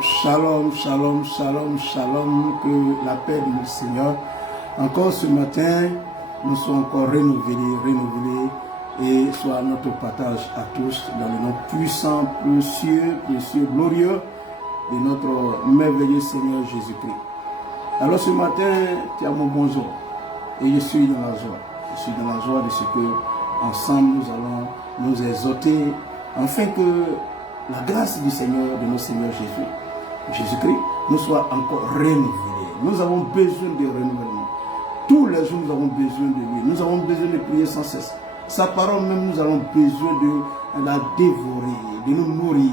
Shalom, shalom, shalom, shalom, que la paix du Seigneur. Encore ce matin, nous sommes encore renouvelés, et soit notre partage à tous dans le nom puissant, précieux, glorieux de notre merveilleux Seigneur Jésus-Christ. Alors ce matin, tu as mon bonjour et je suis dans la joie. Je suis dans la joie de ce que ensemble nous allons nous exhorter afin que la grâce du Seigneur, de notre Seigneur Jésus-Christ, nous soit encore renouvelée. Nous avons besoin de renouvellement. Tous les jours, nous avons besoin de lui. Nous avons besoin de prier sans cesse. Sa parole même, nous avons besoin de la dévorer, de nous nourrir.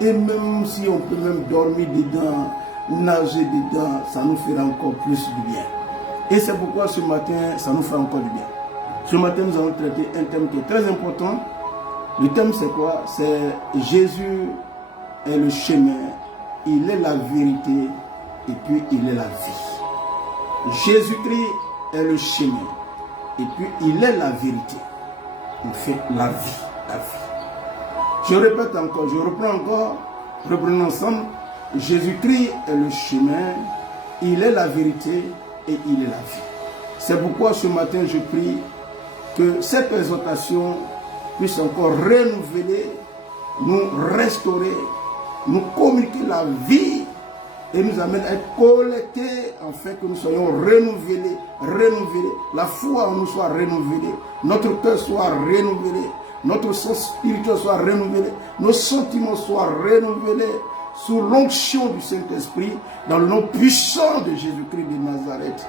Et même si on peut même dormir dedans, nager dedans, ça nous fera encore plus du bien. Et c'est pourquoi ce matin, ça nous fera encore du bien. Ce matin, nous allons traiter un thème qui est très important. Le thème, c'est quoi? C'est Jésus est le chemin, il est la vérité, et puis il est la vie. Jésus-Christ est le chemin, et puis il est la vérité. Il fait la vie. Je répète encore, je reprends encore, reprenons ensemble. Jésus-Christ est le chemin, il est la vérité, et il est la vie. C'est pourquoi ce matin, je prie que cette exhortation puisse encore renouveler, nous restaurer, nous communiquer la vie et nous amène à être collectés afin que nous soyons renouvelés. La foi en nous soit renouvelée, notre cœur soit renouvelé, notre sens spirituel soit renouvelé, nos sentiments soient renouvelés sous l'onction du Saint-Esprit dans le nom puissant de Jésus-Christ de Nazareth.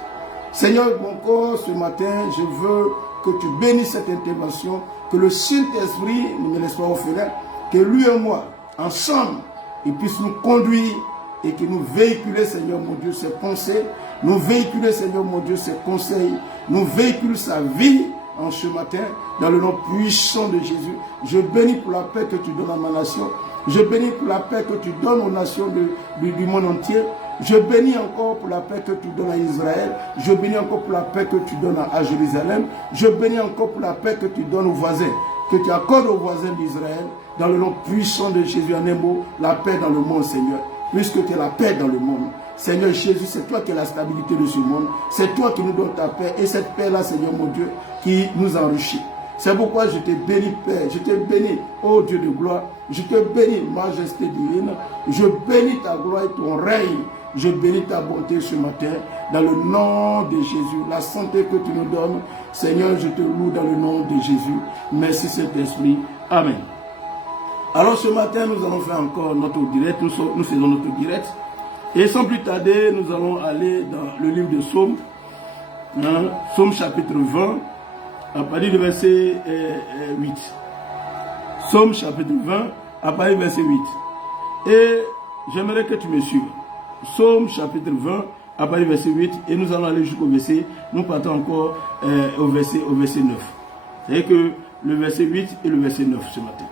Seigneur, mon corps, ce matin, je veux que tu bénisses cette intervention, que le Saint-Esprit ne me laisse pas orphelin, que lui et moi, ensemble, il puisse nous conduire et que nous véhiculer, Seigneur mon Dieu, ses pensées, nous véhiculer, Seigneur mon Dieu, ses conseils, nous véhiculer sa vie en ce matin, dans le nom puissant de Jésus. Je bénis pour la paix que tu donnes à ma nation, je bénis pour la paix que tu donnes aux nations du monde entier. Je bénis encore pour la paix que tu donnes à Israël. Je bénis encore pour la paix que tu donnes à Jérusalem. Je bénis encore pour la paix que tu donnes aux voisins, que tu accordes aux voisins d'Israël. Dans le nom puissant de Jésus, en un mot, la paix dans le monde, Seigneur. Puisque tu es la paix dans le monde. Seigneur Jésus, c'est toi qui es la stabilité de ce monde. C'est toi qui nous donnes ta paix. Et cette paix-là, Seigneur mon Dieu, qui nous enrichit. C'est pourquoi je te bénis, Père. Je te bénis, ô Dieu de gloire. Je te bénis, majesté divine. Je bénis ta gloire et ton règne. Je bénis ta bonté ce matin, dans le nom de Jésus. La santé que tu nous donnes, Seigneur, je te loue dans le nom de Jésus. Merci Saint-Esprit. Amen. Alors ce matin, nous allons faire encore notre direct. Nous faisons notre direct. Et sans plus tarder, nous allons aller dans le livre de Psaume. Psaume chapitre 20, à partir du verset 8. Psaume chapitre 20, à partir du verset 8. Et j'aimerais que tu me suives. Psaume chapitre 20, à partir du verset 8, et nous allons aller jusqu'au verset, nous partons encore au verset 9. C'est-à-dire que le verset 8 et le verset 9 ce matin.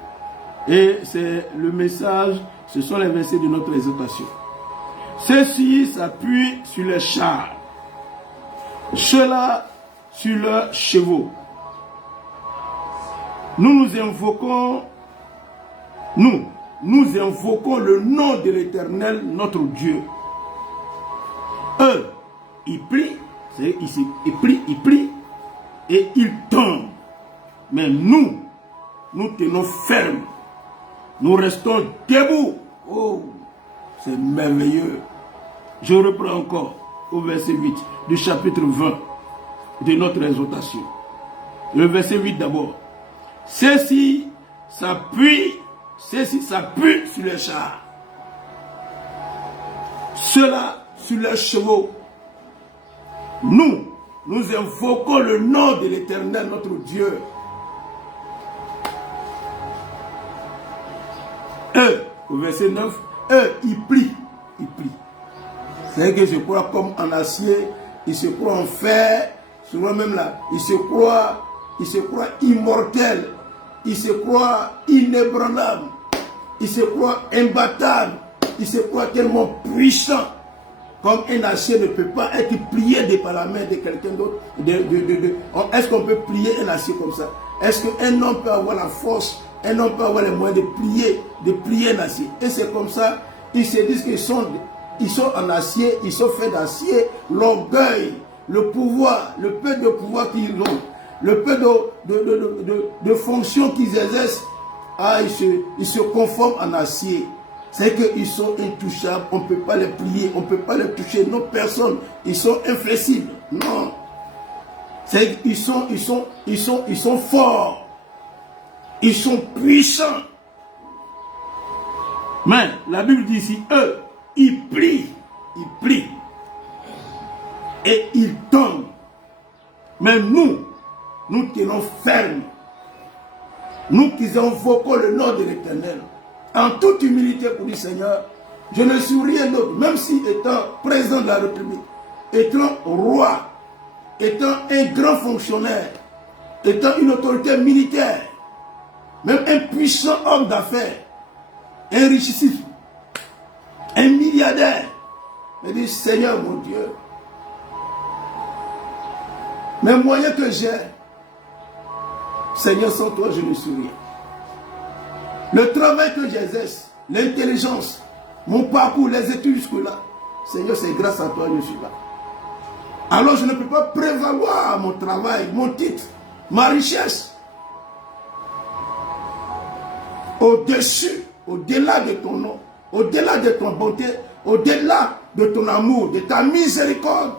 Et c'est le message, ce sont les versets de notre exhortation. Ceux-ci s'appuient sur les chars, ceux-là sur leurs chevaux. Nous invoquons le nom de l'Éternel, notre Dieu. Eux, ils prient, ils prient et ils tombent. Mais nous tenons ferme. Nous restons debout. Oh, c'est merveilleux. Je reprends encore au verset 8 du chapitre 20 de notre exhortation. Le verset 8 d'abord. Ceux-ci s'appuient sur les chars. Ceux-là sur leurs chevaux. Nous invoquons le nom de l'Éternel, notre Dieu. Eux, au verset 9, eux, ils prient. C'est que je crois comme en acier, ils se croient en fer, souvent même là, ils se croient immortels, ils se croient inébranlables, ils se croient imbattables, ils se croient tellement puissants, comme un acier ne peut pas être plié par la main de quelqu'un d'autre. Est-ce qu'on peut plier un acier comme ça? Est-ce qu'un homme peut avoir la force et n'ont pas avoir les moyens de plier en acier. Et c'est comme ça, ils se disent qu'ils sont en acier, ils sont faits d'acier, l'orgueil, le pouvoir, le peu de pouvoir qu'ils ont, le peu de fonctions qu'ils exercent, ils se conforment en acier. C'est qu'ils sont intouchables, on ne peut pas les plier, on ne peut pas les toucher, non personne, ils sont inflexibles. Non. Ils sont forts, ils sont puissants. Mais la Bible dit ici, eux, ils plient, et ils tombent. Mais nous tenons ferme. Nous qui invoquons le nom de l'Éternel, en toute humilité pour dire, Seigneur, je ne suis rien d'autre, même si étant président de la République, étant roi, étant un grand fonctionnaire, étant une autorité militaire, même un puissant homme d'affaires, un richissime, un milliardaire, me dit, Seigneur mon Dieu, mes moyens que j'ai, Seigneur, sans toi, je ne suis rien. Le travail que j'exerce, l'intelligence, mon parcours, les études jusque-là, Seigneur, c'est grâce à toi que je suis là. Alors je ne peux pas prévaloir mon travail, mon titre, ma richesse, au-dessus, au-delà de ton nom, au-delà de ton bonté, au-delà de ton amour, de ta miséricorde,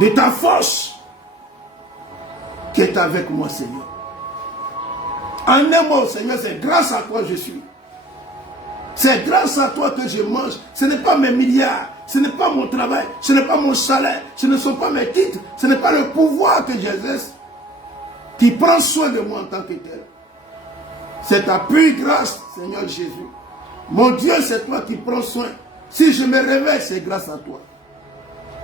de ta force qui est avec moi, Seigneur. En un mot, Seigneur, c'est grâce à toi que je suis. C'est grâce à toi que je mange. Ce n'est pas mes milliards, ce n'est pas mon travail, ce n'est pas mon salaire, ce ne sont pas mes titres, ce n'est pas le pouvoir que j'exerce qui prend soin de moi en tant que tel. C'est ta pure grâce, Seigneur Jésus. Mon Dieu, c'est toi qui prends soin. Si je me réveille, c'est grâce à toi.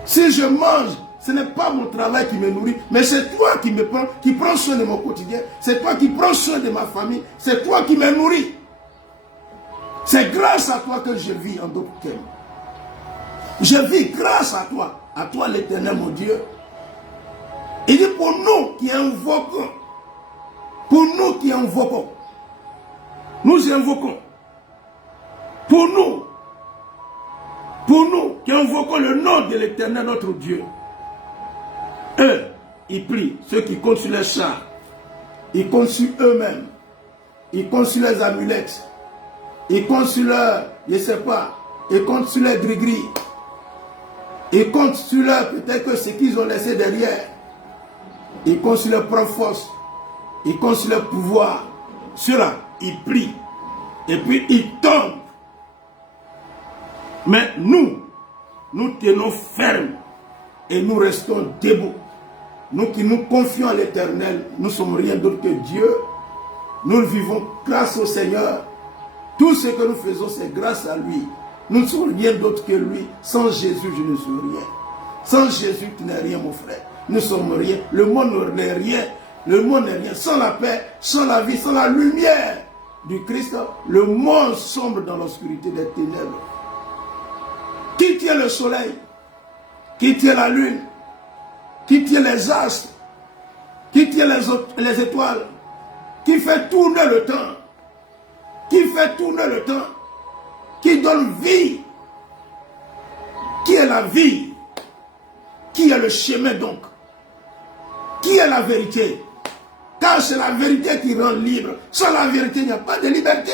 Si je mange, ce n'est pas mon travail qui me nourrit, mais c'est toi qui prends soin de mon quotidien. C'est toi qui prends soin de ma famille. C'est toi qui me nourris. C'est grâce à toi que je vis en d'autres termes. Je vis grâce à toi l'Éternel mon Dieu. Il dit pour nous qui invoquons, nous invoquons, pour nous qui invoquons le nom de l'Éternel notre Dieu. Eux, ils prient, ceux qui comptent sur les chars, ils comptent sur eux-mêmes, ils comptent sur les amulettes, ils comptent sur leur, je ne sais pas, ils comptent sur les gris-gris, ils comptent sur leur, peut-être que ce qu'ils ont laissé derrière, ils comptent sur leur propre force, ils comptent sur leur pouvoir. Ceux-là, ils prient, et puis ils tombent. Mais nous tenons ferme et nous restons debout. Nous qui nous confions à l'Éternel, nous ne sommes rien d'autre que Dieu. Nous vivons grâce au Seigneur. Tout ce que nous faisons, c'est grâce à lui. Nous ne sommes rien d'autre que lui. Sans Jésus, je ne suis rien. Sans Jésus, tu n'es rien, mon frère. Nous ne sommes rien. Le monde n'est rien. Le monde n'est rien. Sans la paix, sans la vie, sans la lumière du Christ, le monde sombre dans l'obscurité des ténèbres. Qui tient le soleil? Qui tient la lune? Qui tient les astres? Qui tient les étoiles? Qui fait tourner le temps? Qui fait tourner le temps? Qui donne vie? Qui est la vie? Qui est le chemin donc? Qui est la vérité? Car c'est la vérité qui rend libre. Sans la vérité, il n'y a pas de liberté.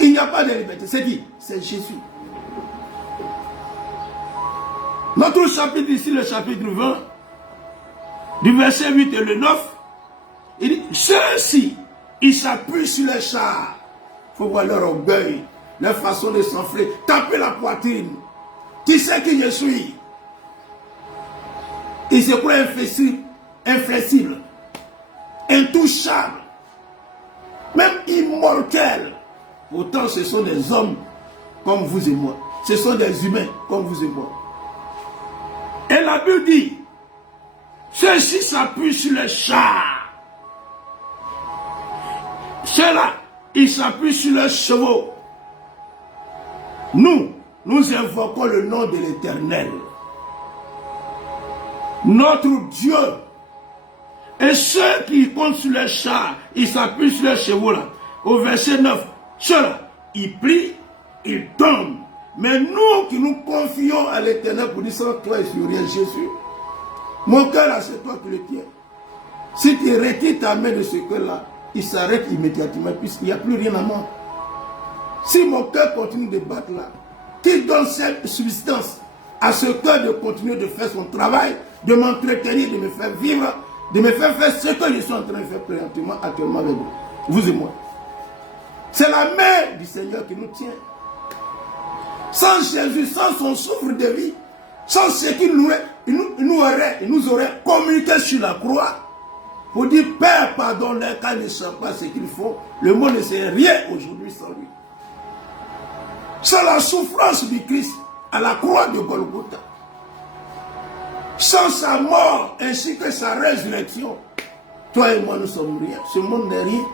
Il n'y a pas de liberté. C'est qui? C'est Jésus. Notre chapitre ici, le chapitre 20, du verset 8 et le 9, il dit, ceux-ci, ils s'appuient sur les chars. Il faut voir leur orgueil, leur façon de s'enfler, taper la poitrine. Qui sait qui je suis? Ils se croient inflexibles, intouchables, même immortels. Pourtant, ce sont des hommes comme vous et moi. Ce sont des humains comme vous et moi. Et la Bible dit, ceux-ci s'appuient sur les chars. Ceux-là, ils s'appuient sur leurs chevaux. Nous invoquons le nom de l'Éternel. Notre Dieu, Et ceux qui comptent sur les chars, ils s'appuient sur les chevaux là. Au verset 9, ceux-là, ils prient, ils tombent. Mais nous qui nous confions à l'Éternel pour dire sans toi et sur rien, Jésus, mon cœur là, c'est toi qui le tiens. Si tu retires ta main de ce cœur-là, il s'arrête immédiatement puisqu'il n'y a plus rien à moi. Si mon cœur continue de battre là, qui donne cette substance à ce cœur de continuer de faire son travail, de m'entretenir, de me faire vivre, de me faire faire ce que je suis en train de faire présentement, actuellement avec vous et moi. C'est la main du Seigneur qui nous tient. Sans Jésus, sans son souffle de vie, sans ce qu'il nous aurait communiqué sur la croix, pour dire, Père, pardonne-les quand ils ne savent pas ce qu'ils font. Le monde ne sait rien aujourd'hui sans lui. Sans la souffrance du Christ à la croix de Golgotha, sans sa mort ainsi que sa résurrection, toi et moi nous sommes rien. Ce monde n'est rien.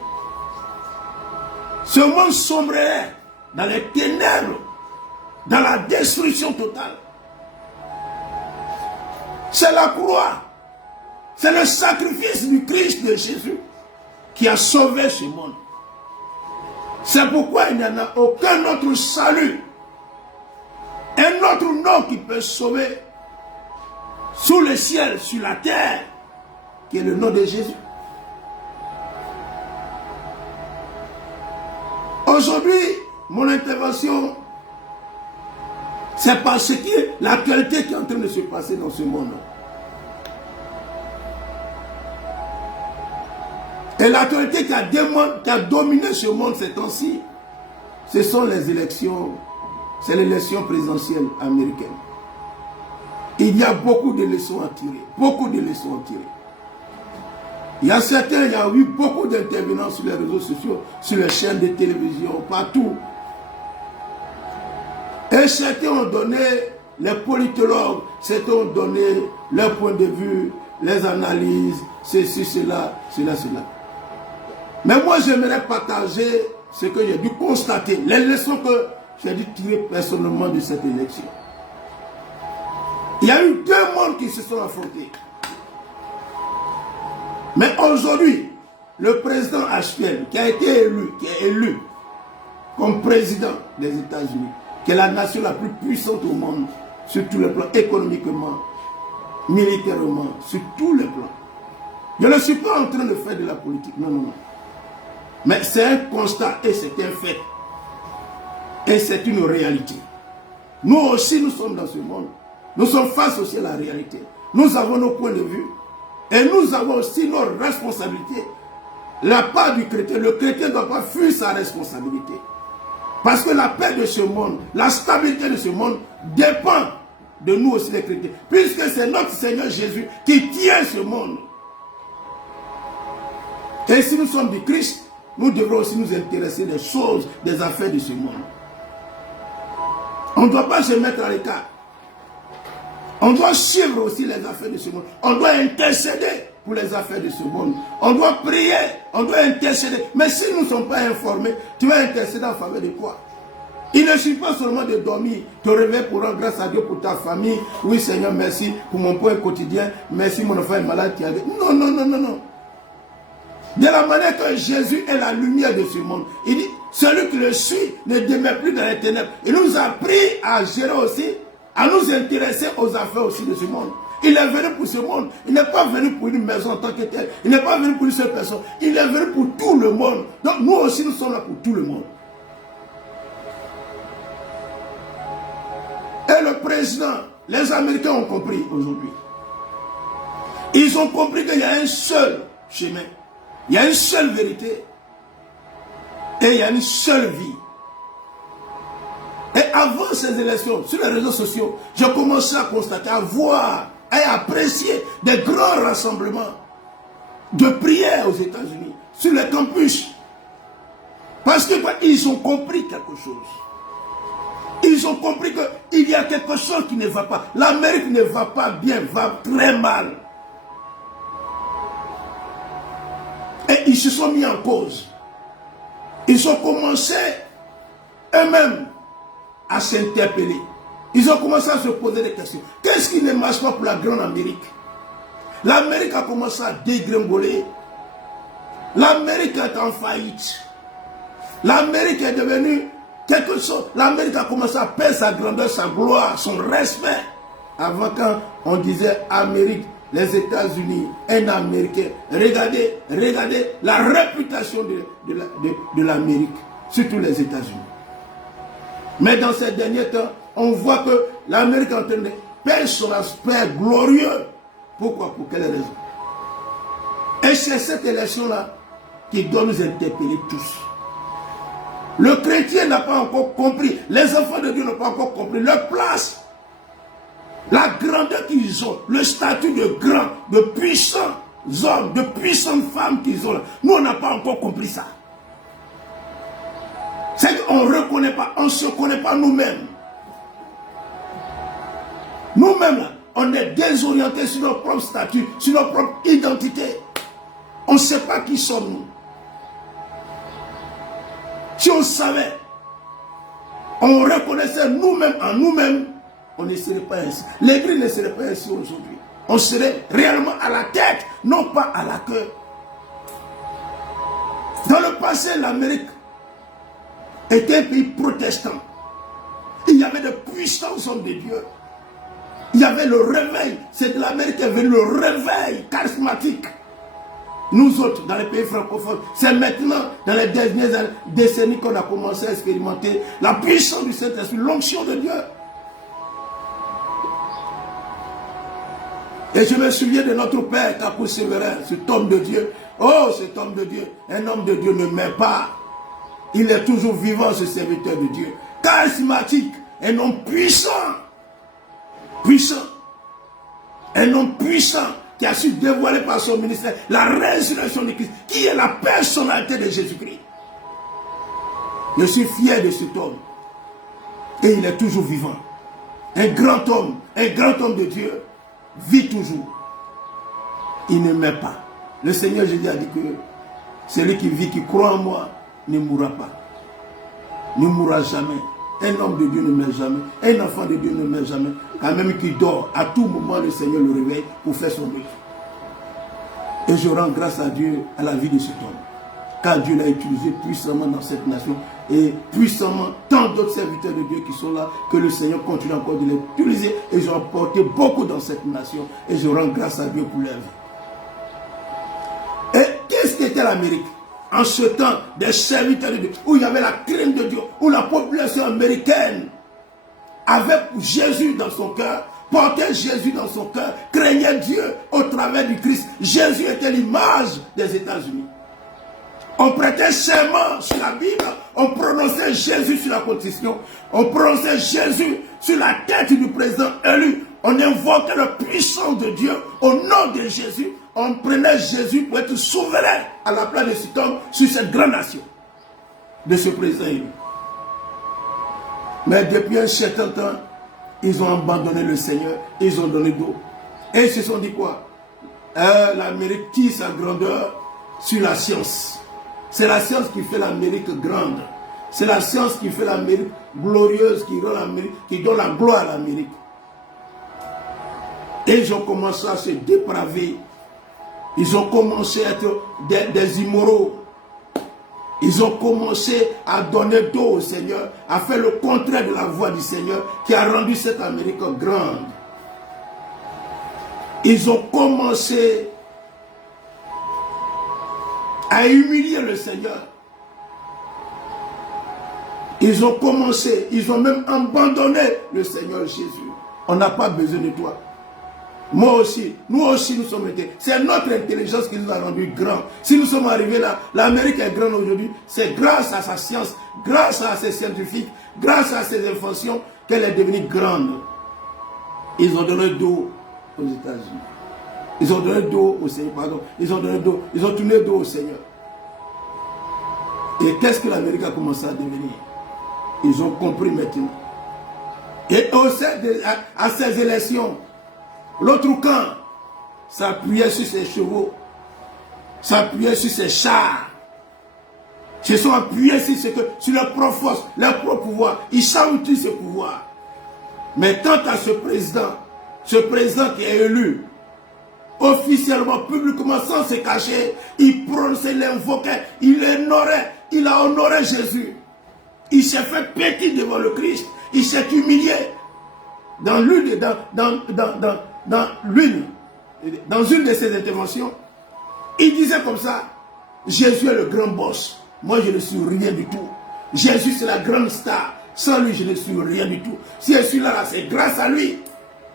Ce monde sombrerait dans les ténèbres, dans la destruction totale. C'est la croix. C'est le sacrifice du Christ de Jésus qui a sauvé ce monde. C'est pourquoi il n'y en a aucun autre salut, un autre nom qui peut sauver sous le ciel, sur la terre, qui est le nom de Jésus. Aujourd'hui, mon intervention, c'est parce que l'actualité qui est en train de se passer dans ce monde. Et l'actualité qui a dominé ce monde ces temps-ci, ce sont les élections, c'est l'élection présidentielle américaine. Il y a beaucoup de leçons à tirer, beaucoup de leçons à tirer. Il y a eu beaucoup d'intervenants sur les réseaux sociaux, sur les chaînes de télévision, partout. Et certains ont donné, les politologues, certains ont donné leur point de vue, les analyses, ceci, cela, cela. Mais moi, j'aimerais partager ce que j'ai dû constater, les leçons que j'ai dû tirer personnellement de cette élection. Il y a eu deux mondes qui se sont affrontés. Mais aujourd'hui, le président actuel, qui a été élu, qui est élu comme président des États-Unis, qui est la nation la plus puissante au monde, sur tous les plans, économiquement, militairement, sur tous les plans. Je ne suis pas en train de faire de la politique, non, non, non. Mais c'est un constat et c'est un fait. Et c'est une réalité. Nous aussi, nous sommes dans ce monde. Nous sommes face aussi à la réalité. Nous avons nos points de vue. Et nous avons aussi nos responsabilités. La part du chrétien, le chrétien ne doit pas fuir sa responsabilité. Parce que la paix de ce monde, la stabilité de ce monde dépend de nous aussi les chrétiens. Puisque c'est notre Seigneur Jésus qui tient ce monde. Et si nous sommes du Christ, nous devrons aussi nous intéresser des choses, des affaires de ce monde. On ne doit pas se mettre à l'écart. On doit suivre aussi les affaires de ce monde. On doit intercéder pour les affaires de ce monde. On doit prier, on doit intercéder. Mais si nous ne sommes pas informés, tu vas intercéder en faveur de quoi? Il ne suffit pas seulement de dormir, te réveiller pour rendre grâce à Dieu pour ta famille. Oui Seigneur, merci pour mon pain quotidien. Merci, mon enfant est malade qui a... Non, non, non, non, non. De la manière que Jésus est la lumière de ce monde. Il dit, celui qui le suit ne demeure plus dans les ténèbres. Il nous a appris à gérer aussi, à nous intéresser aux affaires aussi de ce monde. Il est venu pour ce monde. Il n'est pas venu pour une maison en tant que telle. Il n'est pas venu pour une seule personne. Il est venu pour tout le monde. Donc nous aussi, nous sommes là pour tout le monde. Et le président, les Américains ont compris aujourd'hui. Ils ont compris qu'il y a un seul chemin. Il y a une seule vérité. Et il y a une seule vie. Et avant ces élections, sur les réseaux sociaux, j'ai commencé à constater, à voir et à apprécier des grands rassemblements de prières aux États-Unis, sur les campus. Parce qu'ils ont compris quelque chose. Ils ont compris qu'il y a quelque chose qui ne va pas. L'Amérique ne va pas bien, va très mal. Et ils se sont mis en cause. Ils ont commencé eux-mêmes à s'interpeller. Ils ont commencé à se poser des questions. Qu'est-ce qui ne marche pas pour la grande Amérique? L'Amérique a commencé à dégringoler. L'Amérique est en faillite. L'Amérique est devenue quelque chose. L'Amérique a commencé à perdre sa grandeur, sa gloire, son respect. Avant, quand on disait Amérique, les États-Unis, un Américain, regardez la réputation de l'Amérique, surtout les États-Unis. Mais dans ces derniers temps, on voit que l'Amérique est en train de perdre son aspect glorieux. Pourquoi? Pour quelle raison? Et c'est cette élection-là qui doit nous interpeller tous. Le chrétien n'a pas encore compris, les enfants de Dieu n'ont pas encore compris leur place, la grandeur qu'ils ont, le statut de grand, de puissants hommes, de puissantes femmes qu'ils ont là. Nous, on n'a pas encore compris ça. C'est qu'on ne reconnaît pas, on ne se connaît pas nous-mêmes. Nous-mêmes, là, on est désorientés sur notre propre statut, sur notre propre identité. On ne sait pas qui sommes-nous. Si on savait, on reconnaissait nous-mêmes en nous-mêmes, on ne serait pas ainsi. L'église ne serait pas ainsi aujourd'hui. On serait réellement à la tête, non pas à la queue. Dans le passé, l'Amérique était un pays protestant. Il y avait de puissants hommes de Dieu. Il y avait le réveil. C'est de l'Amérique qui venu le réveil charismatique. Nous autres, dans les pays francophones, c'est maintenant, dans les dernières décennies, qu'on a commencé à expérimenter la puissance du Saint-Esprit, l'onction de Dieu. Et je me souviens de notre père, Kakou Séverin, cet homme de Dieu. Oh, cet homme de Dieu, un homme de Dieu ne meurt pas. Il est toujours vivant, ce serviteur de Dieu. Charismatique, un homme puissant. Puissant. Un homme puissant qui a su dévoiler par son ministère la résurrection de Christ, qui est la personnalité de Jésus-Christ. Je suis fier de cet homme. Et il est toujours vivant. Un grand homme de Dieu, vit toujours. Il ne meurt pas. Le Seigneur Jésus a dit que celui qui vit, qui croit en moi, ne mourra pas. Ne mourra jamais. Un homme de Dieu ne meurt jamais. Un enfant de Dieu ne meurt jamais. Quand même qu'il dort, à tout moment, le Seigneur le réveille pour faire son œuvre. Et je rends grâce à Dieu, à la vie de cet homme. Car Dieu l'a utilisé puissamment dans cette nation. Et puissamment, tant d'autres serviteurs de Dieu qui sont là, que le Seigneur continue encore de les utiliser. Et ils ont apporté beaucoup dans cette nation. Et je rends grâce à Dieu pour leur vie. Et qu'est-ce qu'était l'Amérique? En ce temps des serviteurs de Dieu, où il y avait la crainte de Dieu, où la population américaine avait Jésus dans son cœur, portait Jésus dans son cœur, craignait Dieu au travers du Christ. Jésus était l'image des États-Unis. On prêtait serment sur la Bible, on prononçait Jésus sur la Constitution, on prononçait Jésus sur la tête du président élu. On invoquait la puissance de Dieu au nom de Jésus. On prenait Jésus pour être souverain à la place de cet homme sur cette grande nation, de ce président élu. Mais depuis un certain temps, ils ont abandonné le Seigneur, ils ont donné dos. Et ils se sont dit quoi? L'Amérique tisse sa grandeur sur la science. C'est la science qui fait l'Amérique grande. C'est la science qui fait l'Amérique glorieuse, qui donne la gloire à l'Amérique. Et ils ont commencé à se dépraver. Ils ont commencé à être des immoraux. Ils ont commencé à donner dos au Seigneur, à faire le contraire de la voix du Seigneur qui a rendu cette Amérique grande. Ils ont commencé à humilier le Seigneur. Ils ont commencé, ils ont même abandonné le Seigneur Jésus. On n'a pas besoin de toi. Moi aussi, nous aussi nous sommes été. C'est notre intelligence qui nous a rendus grands. Si nous sommes arrivés là, l'Amérique est grande aujourd'hui, c'est grâce à sa science, grâce à ses scientifiques, grâce à ses inventions qu'elle est devenue grande. Ils ont donné dos aux États-Unis. Ils ont donné dos au Seigneur, pardon. Ils ont donné dos, ils ont tourné dos au Seigneur. Et qu'est-ce que l'Amérique a commencé à devenir? Ils ont compris maintenant. Et à ces élections, l'autre camp s'appuyait sur ses chevaux, s'appuyait sur ses chars, se sont appuyés sur leur propre force, leur propre pouvoir. Ils savent utiliser ce pouvoir. Mais quant à ce président qui est élu, officiellement, publiquement, sans se cacher, il prononçait, il invoquait, il honorait, il a honoré Jésus. Il s'est fait petit devant le Christ, il s'est humilié. Dans l'une de ses interventions, il disait comme ça, Jésus est le grand boss, moi je ne suis rien du tout. Jésus c'est la grande star, sans lui je ne suis rien du tout. Si je suis là, c'est grâce à lui.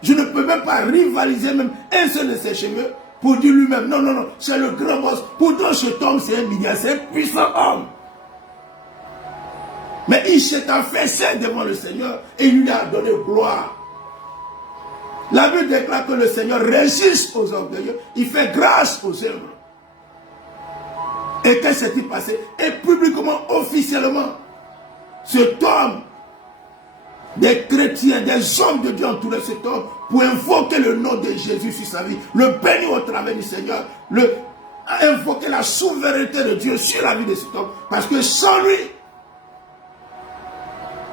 Je ne peux même pas rivaliser même un seul de ses cheveux pour dire lui-même, non, non, non, c'est le grand boss. Pourtant cet homme c'est un milliard, c'est un puissant homme. Mais il s'est affaissé devant le Seigneur et il lui a donné gloire. La Bible déclare que le Seigneur résiste aux orgueilleux, il fait grâce aux humbles. Et qu'est-ce qui s'est passé? Et publiquement, officiellement, cet homme, des chrétiens, des hommes de Dieu entouraient cet homme pour invoquer le nom de Jésus sur sa vie, le bénir au travers du Seigneur, invoquer la souveraineté de Dieu sur la vie de cet homme. Parce que sans lui,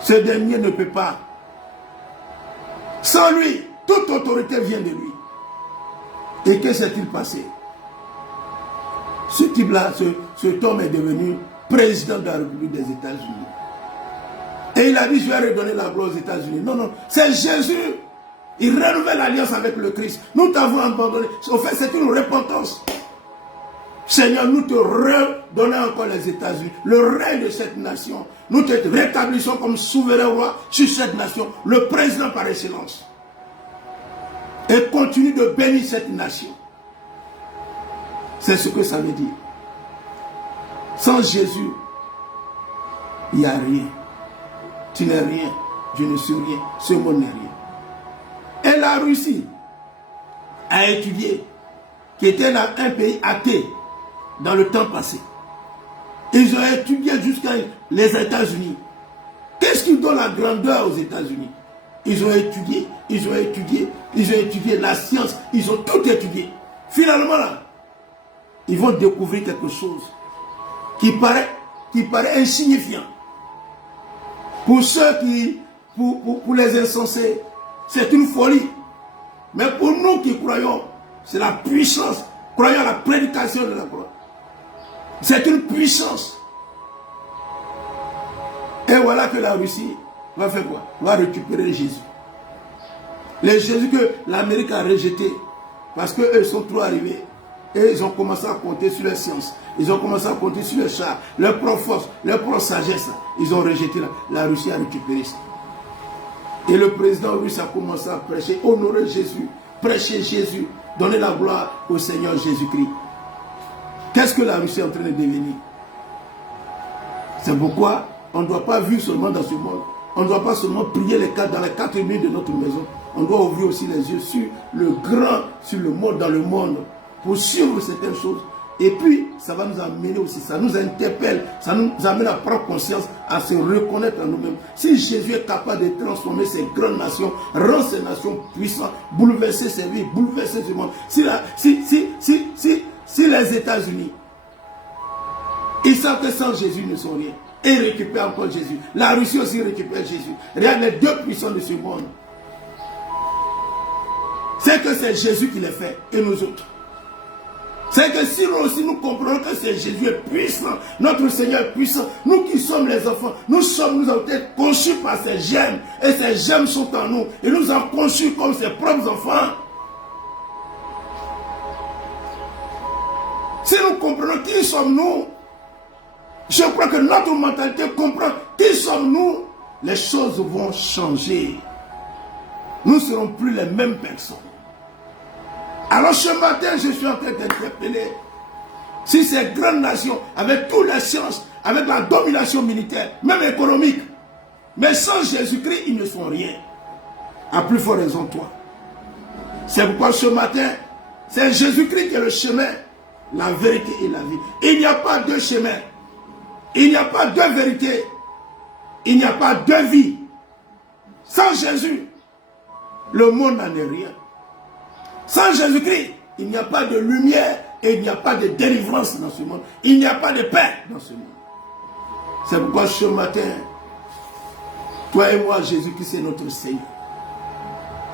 ce dernier ne peut pas. Sans lui, toute autorité vient de lui. Et que s'est-il passé? Ce type-là, cet homme est devenu président de la République des États-Unis. Et il a dit, je vais redonner la gloire aux États-Unis. Non, non, c'est Jésus. Il renouvelle l'alliance avec le Christ. Nous t'avons abandonné. Au fait, c'est une repentance. Seigneur, nous te redonnons encore les États-Unis, le règne de cette nation. Nous te rétablissons comme souverain roi sur cette nation, le président par excellence. Et continue de bénir cette nation. C'est ce que ça veut dire. Sans Jésus, il n'y a rien. Tu n'es rien, je ne suis rien, ce monde n'est rien. Et la Russie a étudié, qui était dans un pays athée dans le temps passé. Ils ont étudié jusqu'à les États-Unis. Qu'est-ce qui donne la grandeur aux États-Unis? Ils ont étudié, ils ont étudié la science, ils ont tout étudié. Finalement là, ils vont découvrir quelque chose qui paraît insignifiant. Pour ceux qui, pour les insensés, c'est une folie. Mais pour nous qui croyons, c'est la puissance. Croyons à la prédication de la croix. C'est une puissance. Et voilà que la Russie va faire quoi? Va récupérer Jésus. Le Jésus que l'Amérique a rejeté. Parce qu'eux sont trop arrivés. Et ils ont commencé à compter sur la science. Ils ont commencé à compter sur les chars, leur pro-force, leur pro-sagesse. Ils ont rejeté la Russie a récupéré ça. Et le président russe a commencé à prêcher, honorer Jésus, prêcher Jésus, donner la gloire au Seigneur Jésus-Christ. Qu'est-ce que la Russie est en train de devenir? C'est pourquoi on ne doit pas vivre seulement dans ce monde. On ne doit pas seulement prier dans les 4 minutes de notre maison. On doit ouvrir aussi les yeux sur le grand, sur le monde, dans le monde, pour suivre certaines choses. Et puis, ça va nous amener aussi, ça nous interpelle, ça nous amène à prendre conscience, à se reconnaître en nous-mêmes. Si Jésus est capable de transformer ces grandes nations, rendre ces nations puissantes, bouleverser ces vies, bouleverser ce monde. Si les États-Unis, ils savent que sans Jésus, ils ne sont rien. Et ils récupèrent encore Jésus. La Russie aussi récupère Jésus. Regarde les deux puissants de ce monde. C'est que c'est Jésus qui les fait, et nous autres. C'est que si nous aussi nous comprenons que c'est Jésus est puissant, notre Seigneur est puissant, nous qui sommes les enfants, nous avons été conçus par ces gemmes, et ces gemmes sont en nous, et nous avons conçus comme ses propres enfants. Si nous comprenons qui sommes-nous, je crois que notre mentalité comprend qui sommes-nous, les choses vont changer. Nous ne serons plus les mêmes personnes. Alors ce matin, je suis en train d'interpeller si ces grandes nations, avec toutes les sciences, avec la domination militaire, même économique, mais sans Jésus-Christ, ils ne sont rien. À plus forte raison, toi. C'est pourquoi ce matin, c'est Jésus-Christ qui est le chemin, la vérité et la vie. Il n'y a pas deux chemins. Il n'y a pas deux vérités. Il n'y a pas deux vies. Sans Jésus, le monde n'en est rien. Sans Jésus-Christ, il n'y a pas de lumière et il n'y a pas de délivrance dans ce monde. Il n'y a pas de paix dans ce monde. C'est pourquoi ce matin, toi et moi, Jésus-Christ est notre Seigneur.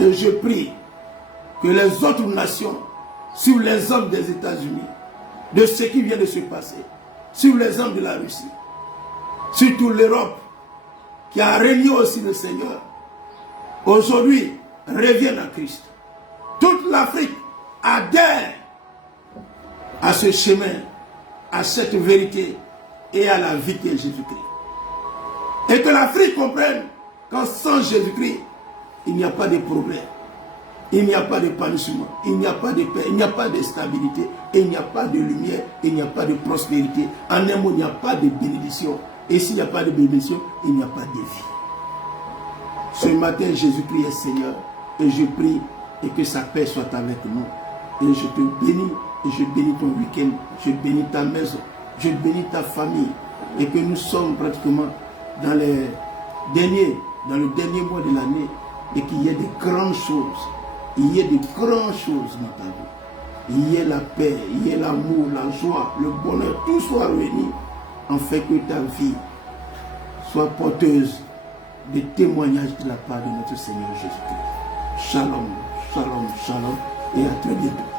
Et je prie que les autres nations sur les hommes des États-Unis, de ce qui vient de se passer, sur les hommes de la Russie, sur toute l'Europe, qui a régné aussi le Seigneur, aujourd'hui reviennent à Christ. Toute l'Afrique adhère à ce chemin, à cette vérité et à la vie de Jésus-Christ. Et que l'Afrique comprenne qu'en sans Jésus-Christ, il n'y a pas de progrès, il n'y a pas d'épanouissement, il n'y a pas de paix, il n'y a pas de stabilité, il n'y a pas de lumière, il n'y a pas de prospérité. En un mot, il n'y a pas de bénédiction. Et s'il n'y a pas de bénédiction, il n'y a pas de vie. Ce matin, Jésus-Christ est Seigneur. Et je prie et que sa paix soit avec nous. Et je te bénis, et je bénis ton week-end, je bénis ta maison, je bénis ta famille. Et que nous sommes pratiquement dans le dernier mois de l'année. Et qu'il y ait de grandes choses. Il y ait de grandes choses dans ta vie. Il y ait la paix, il y ait l'amour, la joie, le bonheur, tout soit réuni. En fait que ta vie soit porteuse de témoignages de la part de notre Seigneur Jésus-Christ. Shalom, shalom, shalom et à très bientôt.